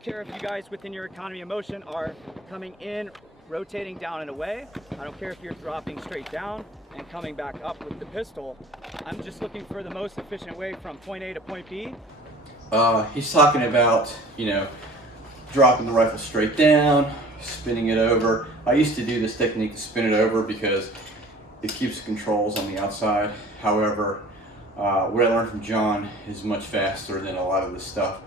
don't care if you guys within your economy of motion are coming in, rotating down and away. I don't care if you're dropping straight down and coming back up with the pistol. I'm just looking for the most efficient way from point A to point B. He's talking about, dropping the rifle straight down, spinning it over. I used to do this technique to spin it over because it keeps the controls on the outside. However, what I learned from John is much faster than a lot of the stuff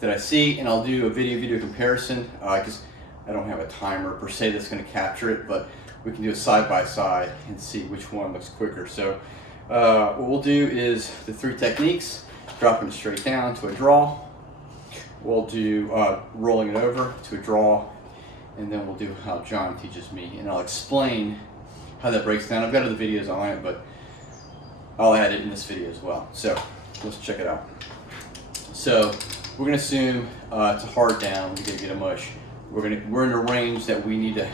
that I see, and I'll do a video comparison because I don't have a timer per se that's going to capture it, but we can do a side by side and see which one looks quicker. So what we'll do is the 3 techniques: dropping it straight down to a draw, we'll do rolling it over to a draw, and then we'll do how John teaches me, and I'll explain how that breaks down. I've got other videos on it, but I'll add it in this video as well. So let's check it out. So we're gonna assume it's a hard down. We're gonna get a mush. We're in a range that we need to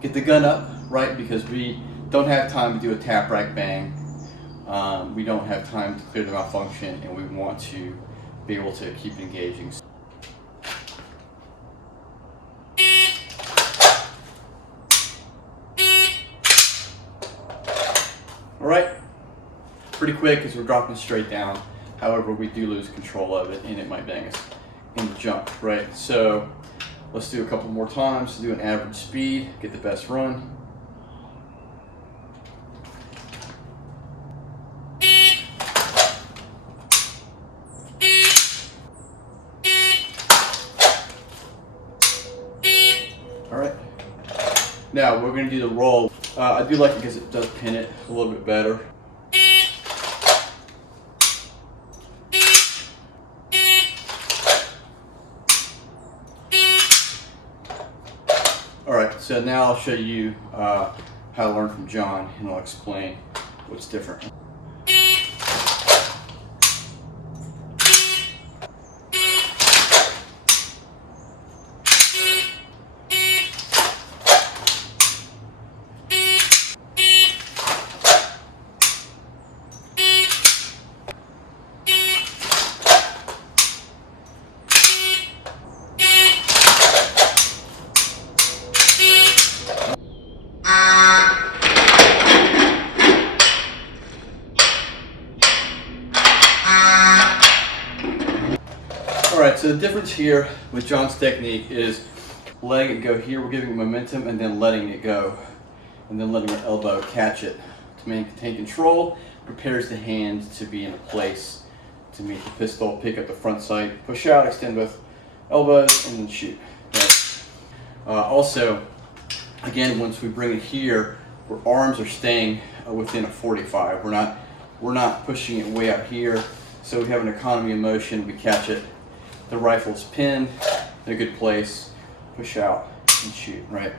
get the gun up, right? Because we don't have time to do a tap rack bang. We don't have time to clear the malfunction, and we want to be able to keep engaging. All right, pretty quick because we're dropping straight down. However, we do lose control of it, and it might bang us in the jump, right? So let's do a couple more times to do an average speed, get the best run. All right, now we're gonna do the roll. I do like it because it does pin it a little bit better. Alright, so now I'll show you how to learn from John, and I'll explain what's different. Alright, so the difference here with John's technique is letting it go here. We're giving it momentum and then letting it go. And then letting our elbow catch it. To maintain control, prepares the hand to be in a place to meet the pistol, pick up the front sight, push out, extend both elbows, and then shoot. Right. Also, again, once we bring it here, our arms are staying within a 45. We're not pushing it way out here, so we have an economy of motion. We catch it. The rifle's pinned in a good place, push out and shoot, right?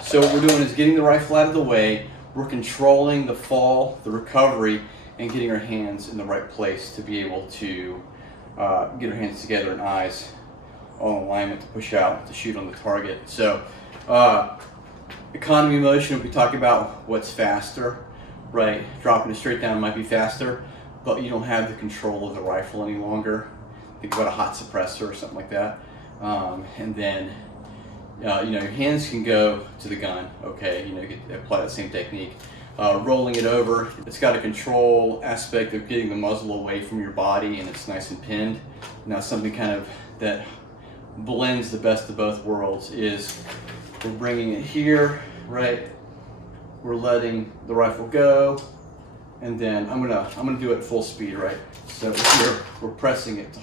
So what we're doing is getting the rifle out of the way, we're controlling the fall, the recovery, and getting our hands in the right place to be able to get our hands together and eyes all in alignment to push out, to shoot on the target. So economy of motion, we talk about what's faster, right? Dropping it straight down might be faster, but you don't have the control of the rifle any longer. Think about a hot suppressor or something like that. And then, your hands can go to the gun, okay? You can apply that same technique. Rolling it over, it's got a control aspect of getting the muzzle away from your body, and it's nice and pinned. Now something kind of that blends the best of both worlds is we're bringing it here, right? We're letting the rifle go, and then I'm gonna do it at full speed, right? So here we're pressing it to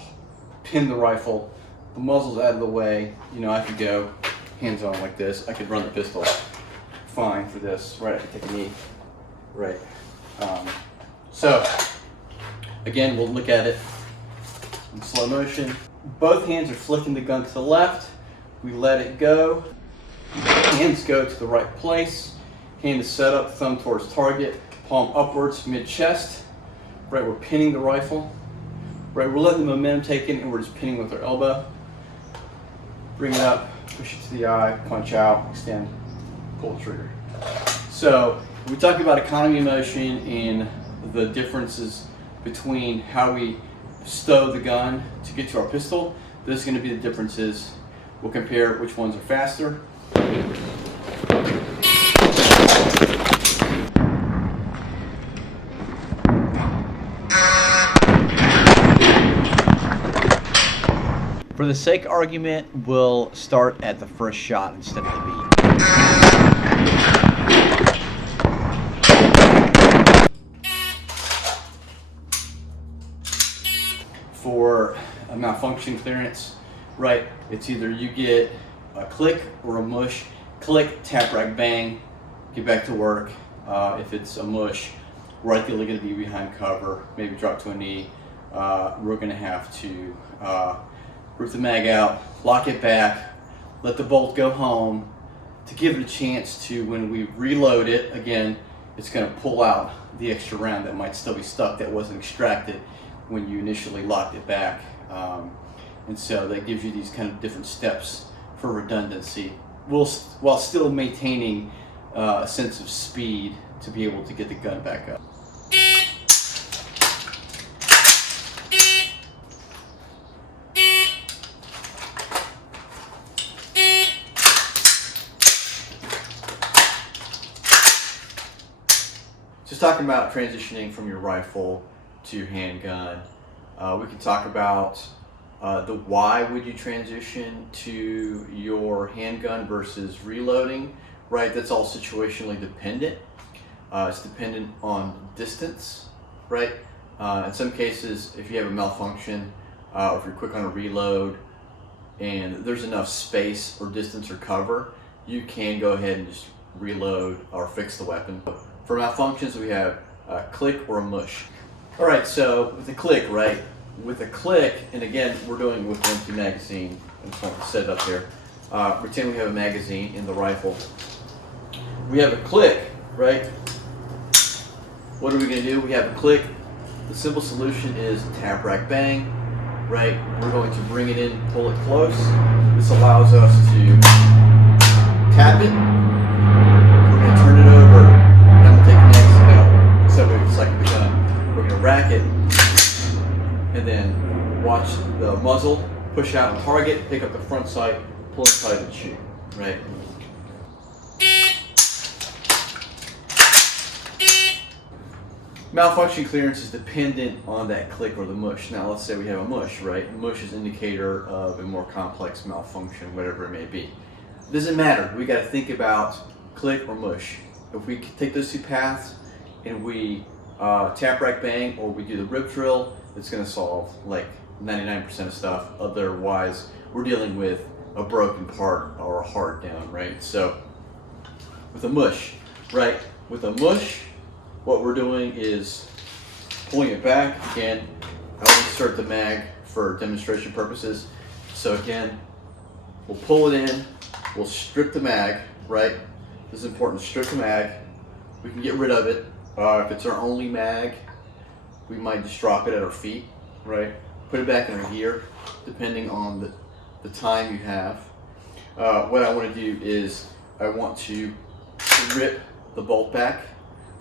pin the rifle, the muzzle's out of the way. I could go hands on like this. I could run the pistol fine for this, right? I could take a knee, right? So again, we'll look at it in slow motion. Both hands are flicking the gun to the left. We let it go. Hands go to the right place. Hand is set up, thumb towards target, palm upwards, mid-chest. Right, we're pinning the rifle. Right, we're letting the momentum take in, and we're just pinning with our elbow. Bring it up, push it to the eye, punch out, extend, pull the trigger. So we talk about economy of motion and the differences between how we stow the gun to get to our pistol. This is going to be the differences We'll compare which ones are faster. For the sake of argument, we'll start at the first shot instead of the beat. For a malfunction clearance, right, it's either you get a click or a mush. Click, tap, rag, bang, get back to work. If it's a mush, we're ideally going to be behind cover, maybe drop to a knee. We're going to have to rip the mag out, lock it back, let the bolt go home to give it a chance to, when we reload it, again, it's going to pull out the extra round that might still be stuck that wasn't extracted when you initially locked it back. And so that gives you these kind of different steps for redundancy, while still maintaining a sense of speed to be able to get the gun back up. Just talking about transitioning from your rifle to your handgun, we can talk about the why would you transition to your handgun versus reloading, right? That's all situationally dependent. It's dependent on distance, right? In some cases, if you have a malfunction, or if you're quick on a reload and there's enough space or distance or cover, you can go ahead and just reload or fix the weapon. For malfunctions, we have a click or a mush. All right, so with a click, right? With a click, and again, we're doing with an empty magazine. I just want to set it up there. Pretend we have a magazine in the rifle. We have a click, right? What are we going to do? We have a click. The simple solution is tap, rack, bang, right? We're going to bring it in, pull it close. This allows us to tap it. We're going to turn it over. And I'm going to take the magazine out. So it's like the gun. We're going to rack it. And then watch the muzzle push out and target, pick up the front sight, pull it tight and shoot, right? Malfunction clearance is dependent on that click or the mush. Now let's say we have a mush, right? Mush is an indicator of a more complex malfunction, whatever it may be. It doesn't matter. We got to think about click or mush. If we take those two paths and we tap, rack, bang, or we do the rip drill, it's going to solve like 99% of stuff. Otherwise, we're dealing with a broken part or a hard down, right? So with a mush, right? With a mush, what we're doing is pulling it back. Again, I will insert the mag for demonstration purposes. So again, we'll pull it in, we'll strip the mag, right? This is important, strip the mag. We can get rid of it. If it's our only mag, we might just drop it at our feet, right? Put it back in our gear, depending on the time you have. What I want to do is I want to rip the bolt back.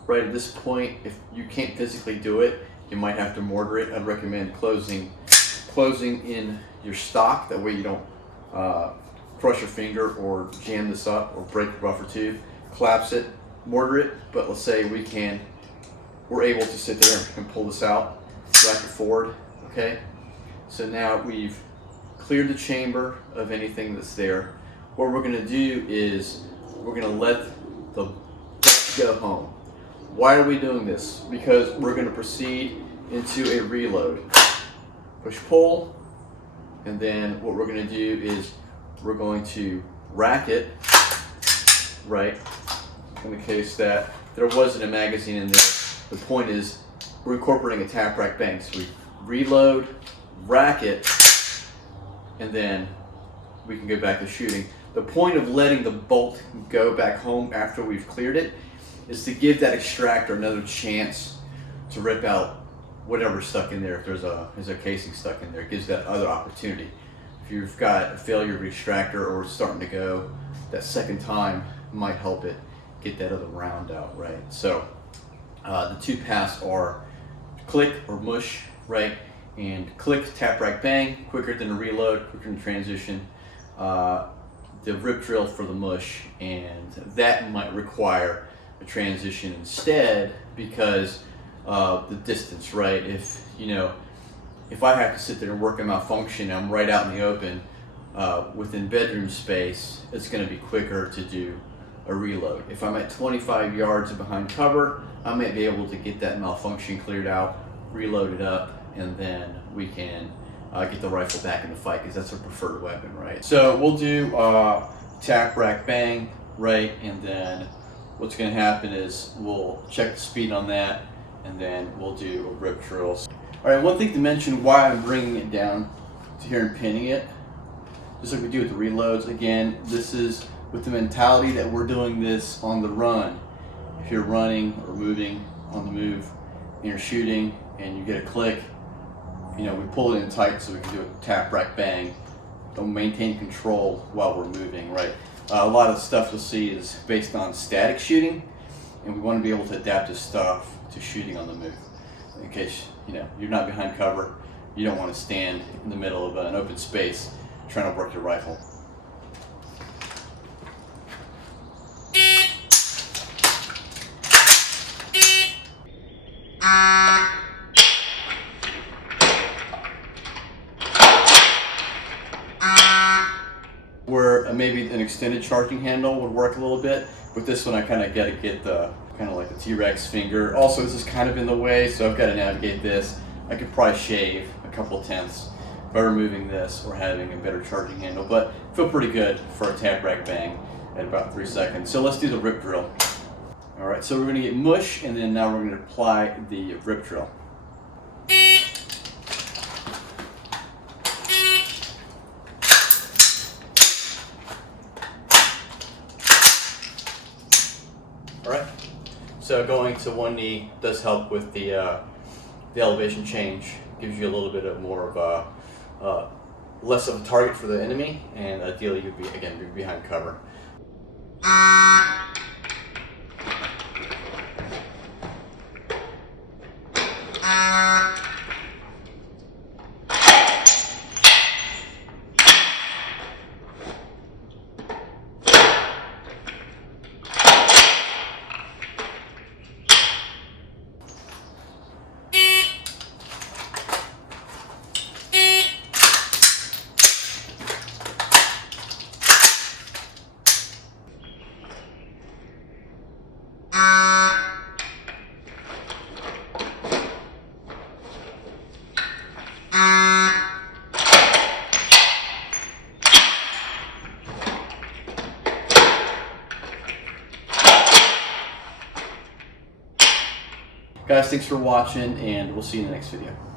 Right at this point, if you can't physically do it, you might have to mortar it. I'd recommend closing in your stock. That way you don't crush your finger or jam this up or break your buffer tube. Collapse it, mortar it. But let's say we're able to sit there and pull this out, rack it forward. Okay. So now we've cleared the chamber of anything that's there. What we're going to do is we're going to let the bolt go home. Why are we doing this? Because we're going to proceed into a reload. Push pull, and then what we're going to do is we're going to rack it, right? In the case that there wasn't a magazine in there, the point is we're incorporating a tap, rack, bang. So we reload, rack it, and then we can go back to shooting. The point of letting the bolt go back home after we've cleared it is to give that extractor another chance to rip out whatever's stuck in there. If there's a casing stuck in there, it gives that other opportunity. If you've got a failure of extractor or it's starting to go, that second time might help it get that other round out, right? So the two paths are click or mush, right? And click, tap, rack, bang, quicker than a reload, quicker than transition. the rip drill for the mush, and that might require a transition instead because the distance, right? If I have to sit there and work a malfunction, I'm right out in the open within bedroom space, it's going to be quicker to do a reload. If I'm at 25 yards behind cover, I might be able to get that malfunction cleared out, reload it up, and then we can get the rifle back in the fight because that's our preferred weapon, right? So we'll do tap, rack, bang, right? And then what's going to happen is we'll check the speed on that, and then we'll do a rip drill. All right, one thing to mention why I'm bringing it down to here and pinning it, just like we do with the reloads. Again, this is with the mentality that we're doing this on the run. If you're running or moving on the move and you're shooting and you get a click, we pull it in tight so we can do a tap, rack, bang. Don't maintain control while we're moving, right? A lot of the stuff you'll see is based on static shooting, and we want to be able to adapt this stuff to shooting on the move. In case you're not behind cover, you don't want to stand in the middle of an open space trying to work your rifle. Where maybe an extended charging handle would work a little bit. With this one, I kind of got to get the kind of like the T-Rex finger. Also, this is kind of in the way, so I've got to navigate this. I could probably shave a couple tenths by removing this or having a better charging handle, but feel pretty good for a tap, rack, bang at about 3 seconds. So let's do the rip drill. All right, so we're going to get mush, and then now we're going to apply the rip drill. All right, so going to one knee does help with the elevation change. Gives you a little bit of more of a less of a target for the enemy, and ideally you'd be behind cover. Guys, thanks for watching, and we'll see you in the next video.